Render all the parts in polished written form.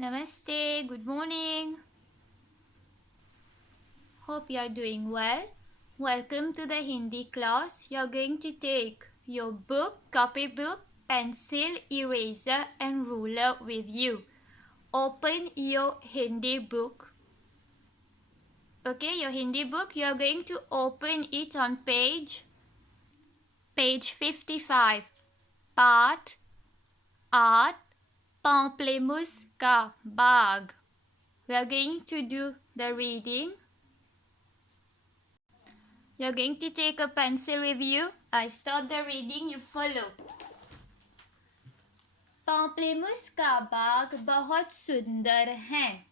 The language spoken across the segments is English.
Namaste, good morning. Hope you are doing well. Welcome to the Hindi class. You are going to take your book, copybook, pencil, eraser and ruler with you. Open your Hindi book. Okay, your Hindi book, you are going to open it on page 55. Part 8, Pamplemousse ka baag. We are going to do the reading. You're going to take a pencil with you. I start the reading, you follow. पाम्पलेमूस का बाग बहुत सुंदर है.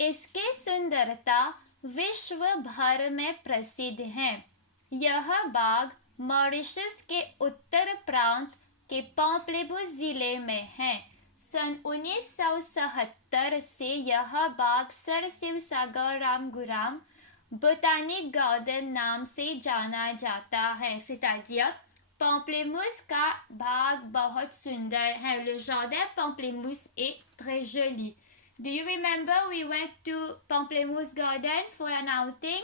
इसकी सुंदरता विश्व भर में प्रसिद्ध है. यह बाग मॉरिशस के उत्तर प्रांत के पाम्पलेमूस जिले में है. सन 1977 से यह बाग सर शिवसागर रामगुराम बोटानिक गार्डन नाम से जाना जाता है. C'est-à-dire, Pamplemousse का बाग बहुत सुंदर है. Le jardin Pamplemousse est très joli. Do you remember we went to Pamplemousse Garden for an outing?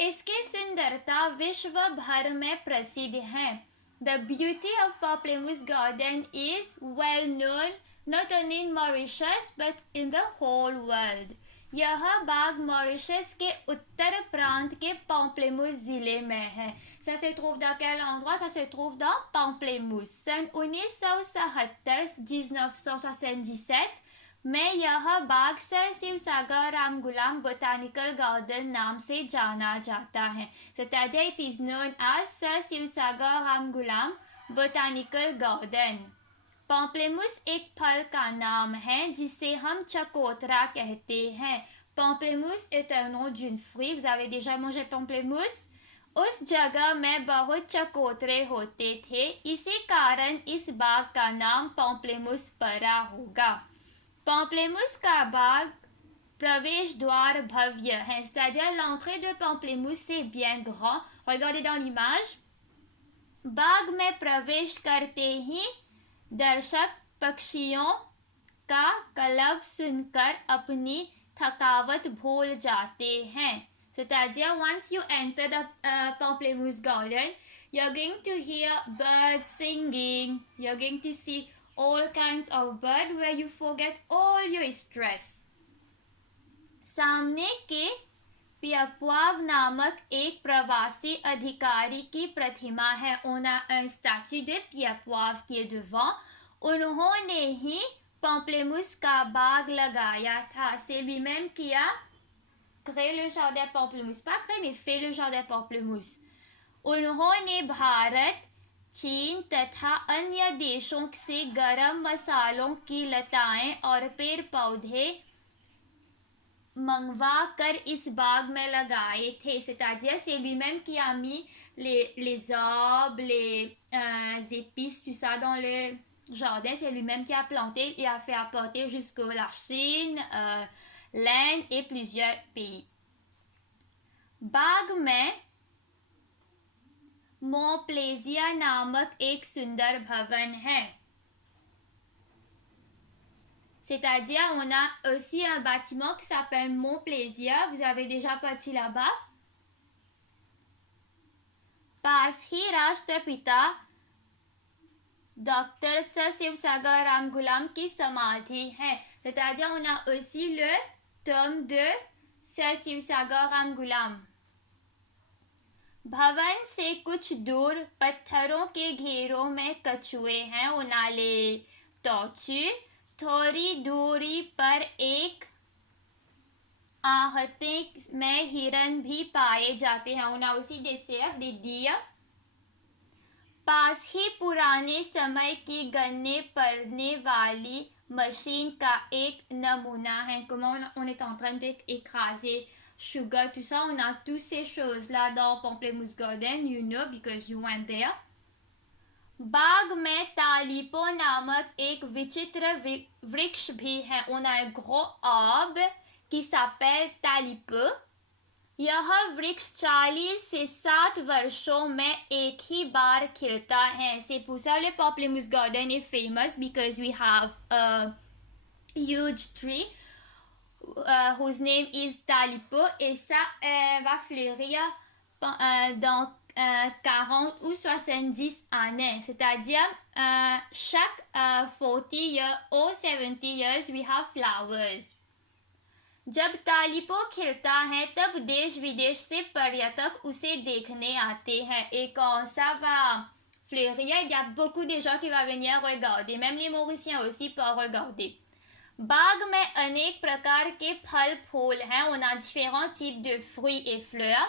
इसकी सुंदरता विश्व भर में प्रसिद्ध है. The beauty of Pamplemousse Garden is well known not only in Mauritius but in the whole world. यह बाग Mauritius के उत्तर प्रांत के पाम्पलेमूस जिले में है. Ça se trouve dans quel endroit? Ça se trouve dans Pamplemousse. सन 1977 में यह बाग Sir Seewoosagur Ramgoolam botanical garden नाम से जाना जाता है. C'est-à-dire, it is known as Sir Seewoosagur Ramgoolam botanical garden. Pamplemousses एक फल का नाम है जिसे हम चकोतरा कहते हैं. Pamplemousse est un nom d'une fruit. Vous avez déjà mangé pamplemousse? उस जगह में बहुत चकोतरे होते थे. इसी कारण इस बाग का नाम पाम्पलेमूस पड़ा होगा. पाम्पलेमूस का बाग प्रवेश द्वार भव्य है. C'est-à-dire, l'entrée de Pamplemousse c'est bien grand. Regardez dans l'image. बाग में प्रवेश करते ही दर्शक पक्षियों का कलरव सुनकर अपनी थकावट भूल जाते हैं. C'est-à-dire, once you enter the Pamplemousse garden, you're going to hear birds singing. You're going to see all kinds of birds where you forget all your stress. सामने के पियापुआव नामक एक प्रवासी अधिकारी की प्रतिमा है. On a un statue de Piapoave qui est devant. उन्होंने ही Pamplemousse का बाग लगाया था. C'est lui-même qui a créé le jardin Pamplemousse. Pas créé, mais fait le jardin Pamplemousse. उन्होंने भारत, चीन तथा अन्य देशों से गरम मसालों की लताएं और पेड़ पौधे मंगवा कर इस बाग में लगाए थे. C'est-à-dire, c'est lui-même qui a mis les arbres, les épices, tout ça dans le jardin. C'est lui-même qui a planté et a fait apporter jusqu'à la Chine, l'Inde et plusieurs pays. बाग में मोप्लेजिया नामक एक सुंदर भवन है. C'est-à-dire, on a aussi un bâtiment qui s'appelle Mont Plaisir. Vous avez déjà parti là-bas. पास ही राष्ट्रपिता doctor sir Seewoosagur Ramgoolam की समाधि है. C'est-à-dire, on a aussi le tombe de Sir Seewoosagur Ramgoolam. भवन से कुछ दूर पत्थरों के घेरों में कछुए हैं. On a les tortues. थोड़ी दूरी पर एक आहते में हिरन भी पाए जाते हैं. On a aussi des cerfs, des deer. पास ही पुराने समय की गन्ने पड़ने वाली मशीन का एक नमूना है. Comment on est en train d'écraser sugar, tout ça. On a toutes ces choses là dans Pamplemousse Garden, you know, because you went there. बाग में तालिपो नामक एक विचित्र वृक्ष भी है. On a un gros arbre qui s'appelle talipo. यह वृक्ष 40 से 60 वर्षों में एक ही बार खिलता है. C'est pour ça le Pamplemousse Garden est famous because we have a huge tree whose name is Talipo et ça va fleurir dans 40 ou 70 années. C'est-à-dire chaque 40 years or 70 years we have flowers. जब तालिपो खिलता है तब देश विदेश से पर्यटक उसे देखने आते हैं. Et quand ça va fleurir, il y a beaucoup de gens qui vont venir regarder. Même les Mauriciens aussi peuvent regarder. बाग में अनेक प्रकार के फल फूल हैं. On a différents types de fruits et fleurs.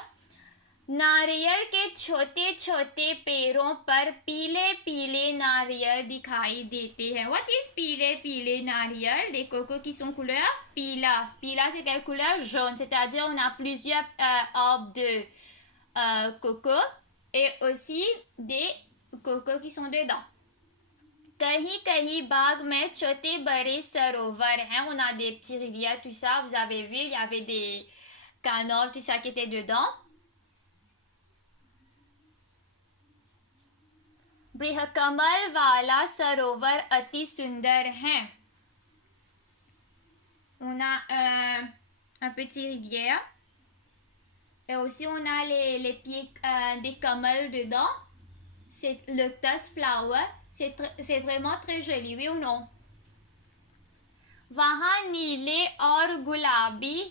नारियल के छोटे छोटे पेड़ों पर पीले पीले नारियल दिखाई देते हैं. What is पीले पीले नारियल? Des cocos qui sont couleur pila. Pila c'est quelle couleur? Jaune. C'est-à-dire on a plusieurs arbres de coco et aussi des cocos qui sont dedans. कहीं कहीं बाग में छोटे बड़े सरोवर हैं. On a des petits rivières, tout ça. Vous avez vu, il y avait des canaux, tout ça qui était dedans. बृहकमल वाला सरोवर अति सुंदर है. On a un petit rivière et aussi on a les pieds des camels dedans. C'est lotus flower. C'est vraiment très joli, oui ou non? वहाँ नीले और गुलाबी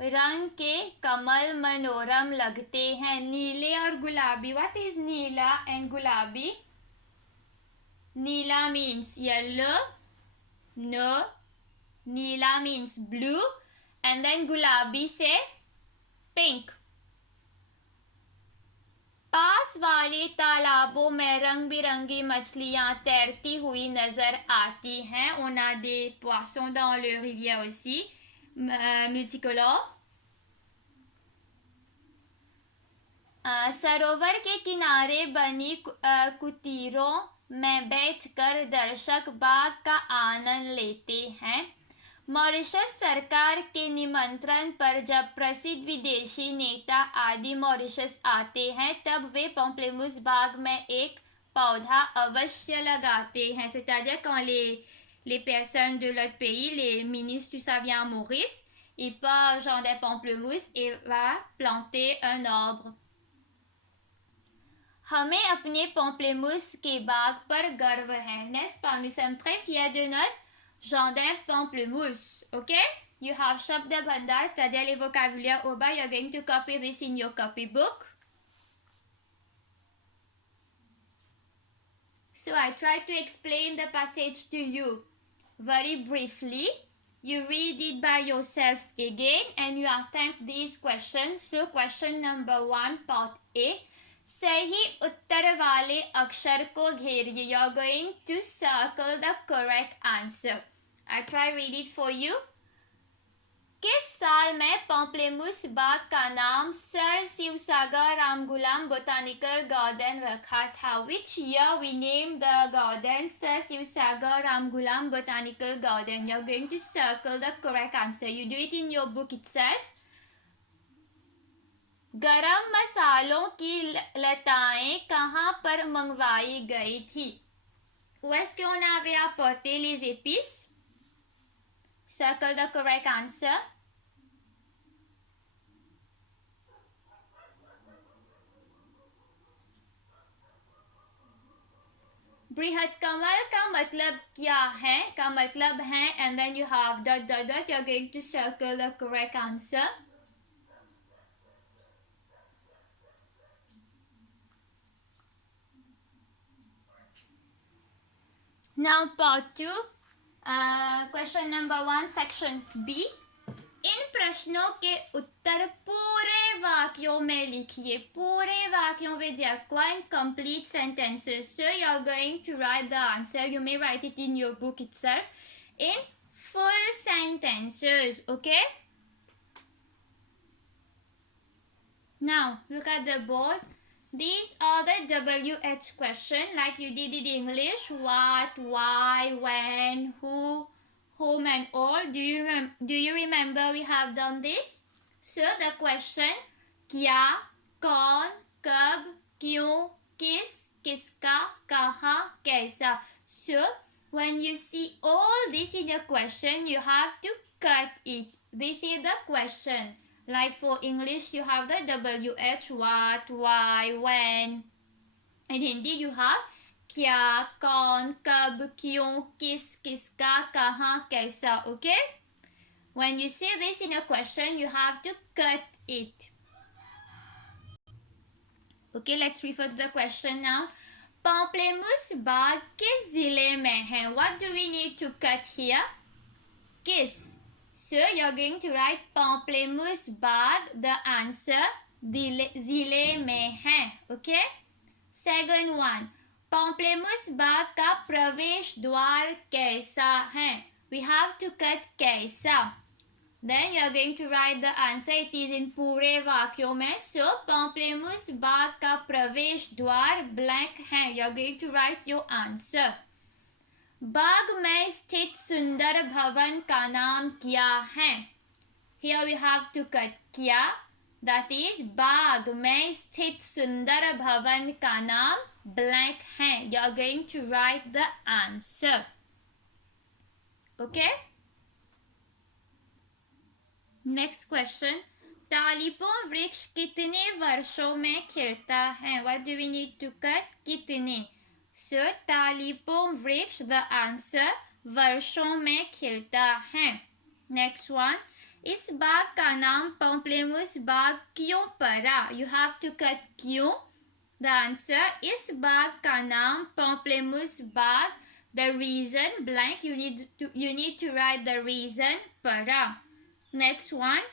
रंग के कमल मनोरम लगते हैं. नीले और गुलाबी. What is नीला and गुलाबी? Nila means yellow. No. Nila means blue. And then gulabi से pink. पास वाले तालाबों में रंग बिरंगी मछलियां तैरती हुई नजर आती हैं. On a des poissons dans le rivière aussi, multicolores. सरोवर के किनारे बनी कुटीरों में बैठकर दर्शक बाग का आनंद लेते हैं. मॉरिशस सरकार के निमंत्रण पर जब प्रसिद्ध विदेशी नेता आदि मॉरिशस आते हैं तब वे पम्पलेमूस बाग में एक पौधा अवश्य लगाते हैं. C'est-à-dire quand les personnes de l'autre pays, les ministres, tout ça vient à Maurice, ils peuvent genre des pamplemousses et va planter un arbre. हमें अपने पम्पलेमूस के बाग पर गर्व है. N'est-ce pas? Nous sommes très fiers de notre jardin pamplemousse. Ok? You have shop de bandar, c'est-à-dire les vocabulaires au bas. You're going to copy this in your copybook. So I try to explain the passage to you very briefly. You read it by yourself again and you attempt these questions. So question number 1, part A. सही उत्तर वाले अक्षर को घेरिए. You are going to circle the correct answer. I try read it for you. किस साल में पम्पलेमूस बाग का नाम sir Seewoosagur Ramgoolam botanical garden रखा था? Which year we named the garden Sir Sivsagar Ramgulam Botanical Garden? You are going to circle the correct answer. You do it in your book itself. गरम मसालों की लताएं कहाँ पर मंगवाई गई थी? Où est-ce qu'on avait apporté les épices? Circle the correct answer. बृहद कमल का मतलब क्या है? का मतलब है and then you have dot dot dot. You're going to circle the correct answer. Now part 2, question number 1, section B. इन प्रश्नों के उत्तर पूरे वाक्यों में लिखिए. पूरे वाक्यों में दिया quoi? In complete sentences. So you are going to write the answer. You may write it in your book itself in full sentences. Okay? Now look at the board. These are the WH question like you did in English. What, why, when, who, whom and all. Do you remember we have done this? So the question, क्या, कौन, कब, क्यों, किस, किसका, कहाँ, कैसा. So when you see all this in a question, you have to cut it. This is the question. Like for English, you have the WH, what, why, when. In Hindi, you have क्या, कौन, कब, क्यों, किस, किसका, कहाँ, कैसा. Okay? When you see this in a question, you have to cut it. Okay, let's refer to the question now. Pamplemousse बाग किस जिले में है? What do we need to cut here? Kiss. So you're going to write Pamplemousse Bagh. The answer जिले में है. Okay? Second one. Pamplemousse बाग का प्रवेश द्वार कैसा है? We have to cut कैसा. Then you are going to write the answer. It is in पूरे वाक्यों में. So Pamplemousse बाग का प्रवेश द्वार blank है. You are going to write your answer. बाग में स्थित सुंदर भवन का नाम क्या है? Here we have to cut क्या. That is बाग में स्थित सुंदर भवन का नाम blank है. You are going to write the answer. Okay? Next question. तालिपों वृक्ष कितने वर्षों में खिलता है? What do we need to cut? कितने. So तालिपों वृक्ष, the answer, वर्षों में खिलता है. Next one. इस बाग का नाम पम्पलेमूस बाग क्यों पड़ा? You have to cut क्यों. The answer, इस बाग का नाम पम्पलेमूस बाग. The reason blank. You need to write the reason पड़ा. Next one.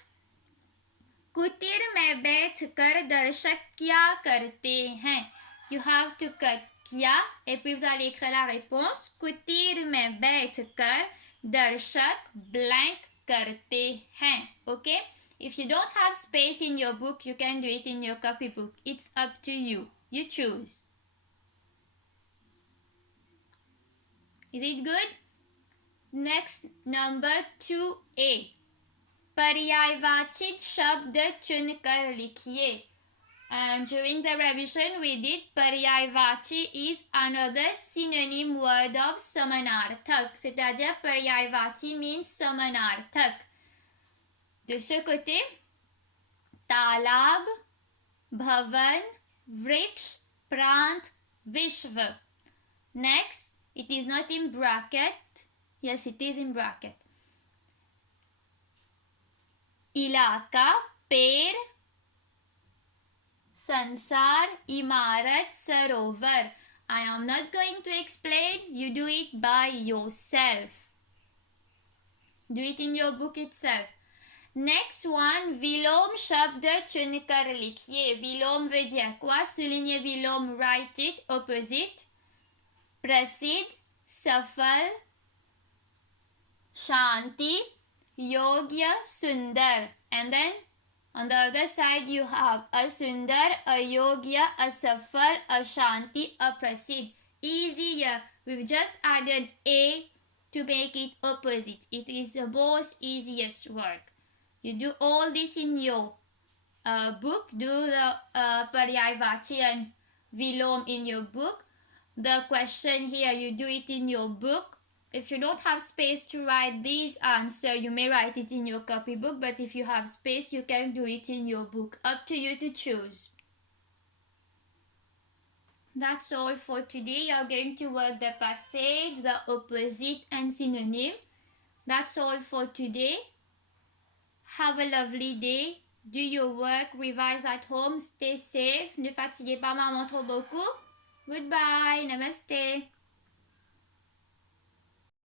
कुटीर में बैठकर दर्शक क्या करते हैं? You have to cut क्या. Et puis vous allez écrire la réponse. कुटीर में बैठकर दर्शक blank करते हैं. Okay? If you don't have space in your book, you can do it in your copybook. It's up to you. You choose. Is it good? Next, number 2A. पर्यायवाची शब्द चुनकर लिखिए. And during the revision we did पर्यायवाची is another synonym word of समानार्थक. C'est-à-dire पर्यायवाची means समानार्थक. De ce côté, तालाब, भवन, वृक्ष, प्रांत, विश्व. Next, it is not in bracket. Yes, it is in bracket. इलाका, पेड़, संसार, इमारत, सरोवर. I am not going to explain. You do it by yourself. Do it in your book itself. Next one, विलोम शब्द चुनकर लिखिए. विलोम veut dire quoi? Soulignez vilom, write it, opposite. प्रसिद्ध, सफल, शांति, योग्य, सुंदर. And then on the other side you have asundar, ayogya, asafal, ashanti, aprasid. Easier. We've just added a to make it opposite. It is the most easiest work. You do all this in your book. Do the Paryayvachi and Vilom in your book. The question here, you do it in your book. If you don't have space to write these answers, you may write it in your copybook. But if you have space, you can do it in your book. Up to you to choose. That's all for today. You're going to work the passage, the opposite, and synonym. That's all for today. Have a lovely day. Do your work. Revise at home. Stay safe. Ne fatiguez pas maman trop beaucoup. Goodbye. Namaste.